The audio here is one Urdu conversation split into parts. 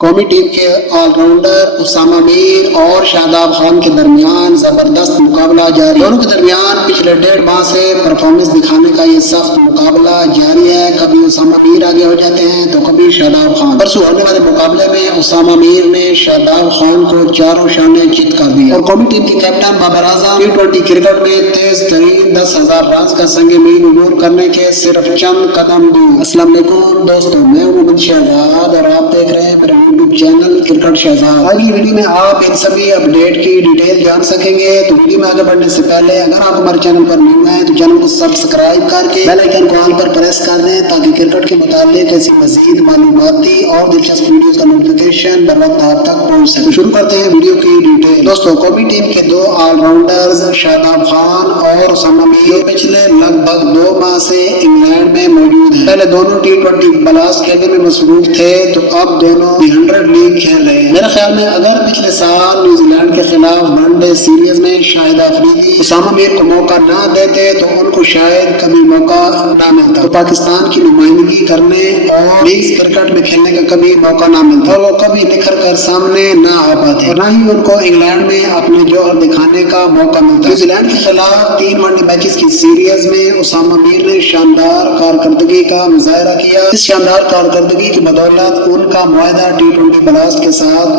قومی ٹیم کے آل راؤنڈر اسامہ میر اور شاداب خان کے درمیان زبردست مقابلہ جاری ہے۔ دونوں کے درمیان پچھلے 1.5 ماہ سے پرفارمنس دکھانے کا یہ سخت مقابلہ جاری ہے۔ کبھی اسامہ میر آگے ہو جاتے ہیں تو کبھی شاداب خان۔ پرسوں ہونے والے مقابلے میں اسامہ میر نے شاداب خان کو چاروں شانے چت کر دیا اور قومی ٹیم کے captain Babar Azam T20 cricket میں تیز ترین 10,000 رنز کا سنگ میل عبور کرنے کے صرف چند قدم دور۔ السلام علیکم دوستوں، میں ہوں محمد شہزاد اور آپ دیکھ رہے ہیں میرے یوٹیوب چینل کرکٹ شہزاد۔ آج کی ویڈیو میں آپ ان سبھی اپڈیٹ کی ڈیٹیل جان سکیں گے۔ تو ویڈیو میں آگے بڑھنے سے پہلے اگر آپ ہمارے چینل پر نیو ہیں تو چینل کو سبسکرائب کر کے بیل آئیکن کو آل پر پریس کر دیں تاکہ کرکٹ کے متعلق ایسی مزید معلوماتی اور دلچسپ ویڈیوز کا نوٹیفیکیشن بر وقت آپ تک پہنچ سکے۔ شروع کرتے ہیں ویڈیو کی ڈیٹیل۔ دوستوں، قومی ٹیم کے دو آل راؤنڈرز شاداب خان اور اسامہ میر پچھلے لگ بھگ 2 ماہ سے انگلینڈ میں موجود ہیں۔ پہلے دونوں T20 بلاسٹ کھیلنے میں مصروف تھے تو اب دونوں دی 100 لیگ کھیل رہے ہیں۔ میرے خیال میں اگر پچھلے سال نیوزی لینڈ کے خلاف ون ڈے سیریز میں شاہد افریدی اسامہ میر کو موقع نہ دیتے تو ان کو شاید کبھی موقع نہ ملتا، تو پاکستان کی نمائندگی کرنے اور لیگز کرکٹ میں کھیلنے کا کبھی موقع نہ ملتا اور وہ کبھی نکھر کر سامنے نہ آ پاتے اور نہ ہی ان کو انگلینڈ میں اپنے جوہر دکھانے کا موقع ملتا۔ نیوزی لینڈ کے خلاف 3 ون ڈے میچز کی سیریز میں اسامہ میر نے شاندار کارکردگی کا مظاہرہ کیا۔ اس شاندار کارکردگی کی بدولت ان کا معاہدہ T20 بلاسٹ کے ساتھ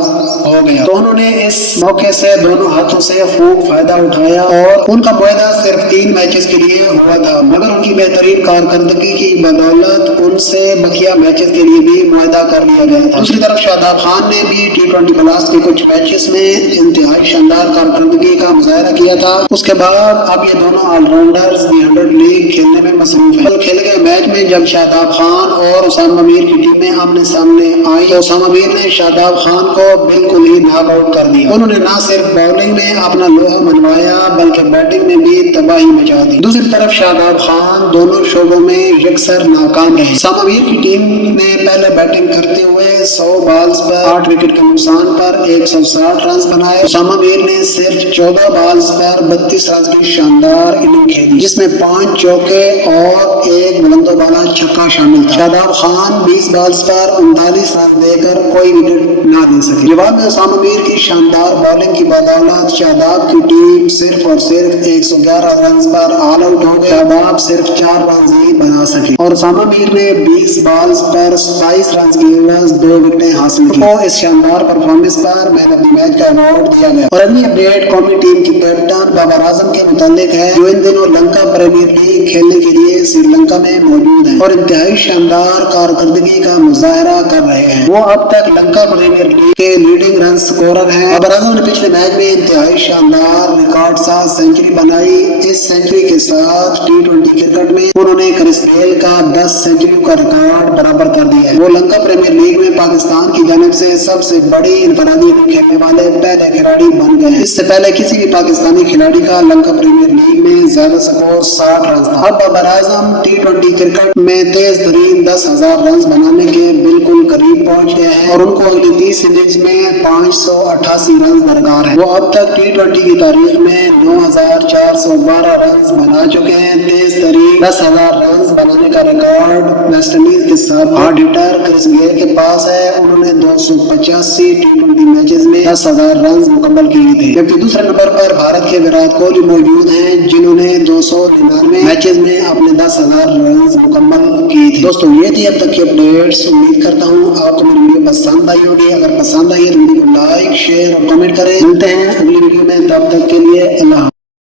ہو گیا تو انہوں نے اس موقع سے دونوں ہاتھوں سے خوب فائدہ اٹھایا اور ان کا معاہدہ صرف 3 میچز کے لیے ہوا تھا، مگر ان کی بہترین کارکردگی کی بدولت ان سے بقیہ میچز کے لیے بھی معاہدہ کر لیا گیا تھا۔ دوسری طرف شاداب خان نے بھی T20 بلاسٹ کے کچھ میچز میں انتہائی شاندار کارکردگی کا مظاہرہ کیا تھا۔ اس کے بعد اب یہ دونوں آل راؤنڈرز دی 100 لیگ کھیلنے میں مصروف ہیں۔ کل کھیلے گئے میچ میں جب شاداب خان اور اسامہ میر کی ٹیمیں آمنے سامنے آئی تو اسامہ میر نے شاداب خان کو بالکل ہی ناک آؤٹ کر دیا۔ انہوں نے نہ صرف بالنگ میں اپنا لوہا منوایا بلکہ بیٹنگ میں بھی تباہی مچا دی۔ دوسری طرف شاداب خان دونوں شعبوں میں یکسر ناکام رہے۔ اسامہ میر کی ٹیم نے پہلے بیٹنگ کرتے ہوئے 100 بالز پر 8 وکٹ کے نقصان پر 160 رنز بنائے۔ اسامہ میر نے صرف 14 بالز پر 32 رنز کی شاندار اننگ کھیلی جس میں 5 چوکے اور 1 بلند و بالا چھکا شامل تھا۔ شاداب خان 20 بالز پر 39 رنز دے کر کوئی وکٹ نہ دے سکے۔ جواب میں اسامہ میر کی شاندار بالنگ کی بدولت شاداب کی ٹیم صرف اور صرف 111 رنز پر آل آؤٹ ہو گئی۔ شاداب صرف 4 رنز ہی بنا سکے اور اسامہ میر نے 20 بالز پر 27 رنز کی عوض 2 وکٹیں حاصل کی۔ وہ اس شاندار پرفارمنس پر مین آف دی میچ کا ایوارڈ دیا گیا۔ اور اگلی اپڈیٹ قومی ٹیم کی کیپٹن بابر اعظم کے متعلق ہے جو ان دنوں لنکا پریمیئر لیگ کھیلنے کے لیے سری لنکا میں موجود ہیں اور انتہائی شاندار کارکردگی کا مظاہرہ کر رہے ہیں۔ وہ اب تک لنکا پریمیئر لیگ کے لیڈنگ رن سکورر ہیں۔ بابر اعظم نے پچھلے میچ میں انتہائی شاندار ریکارڈ ساز سینچری بنائی۔ اس سینچری کے ساتھ T20 کرکٹ میں انہوں نے کرس گیل کا 10 سینچریوں کا ریکارڈ برابر کر دیا ہے۔ وہ لنکا پریمیئر لیگ میں پاکستان کی جانب سے سب سے بڑی انفرادی اننگ کھیلنے والے پہلے کھلاڑی بن گئے ہیں۔ اس سے پہلے کسی بھی پاکستانی کھلاڑی کا لنکا پریمیئر لیگ میں زیادہ سکور 60 رنز تھا۔ اب بابر اعظم T20 کرکٹ میں تیز ترین 10,000 رنز بنانے کے بالکل قریب پہنچ گئے ہیں اور ان کو اگلی 30 اننگز میں 588 رنز درکار ہیں۔ وہ اب تک T20 کی تاریخ میں 9,412 رنز بنا چکے ہیں۔ تیز ترین 10,000 رنز بنانے کا ریکارڈ ویسٹ انڈیز کے ساتھ ہارڈ ہٹر کرس گیل کے پاس ہے۔ انہوں نے 285 T20 میچز میں 10,000 رنز مکمل کیے تھے، جبکہ دوسرے نمبر پر بھارت کے وراٹ کوہلی موجود ہیں جنہوں نے 299 میچز میں اپنے 10,000 رنز مکمل کیے تھے۔ دوستوں، یہ تھی اب تک کی اپڈیٹس۔ امید کرتا ہوں آپ کو میری ویڈیو پسند آئی ہوگی۔ اگر پسند آئی ہے تو ویڈیو کو لائک، شیئر اور کمنٹ کریں۔ ملتے ہیں اگلی ویڈیو میں، تب تک کے لیے اللہ حافظ۔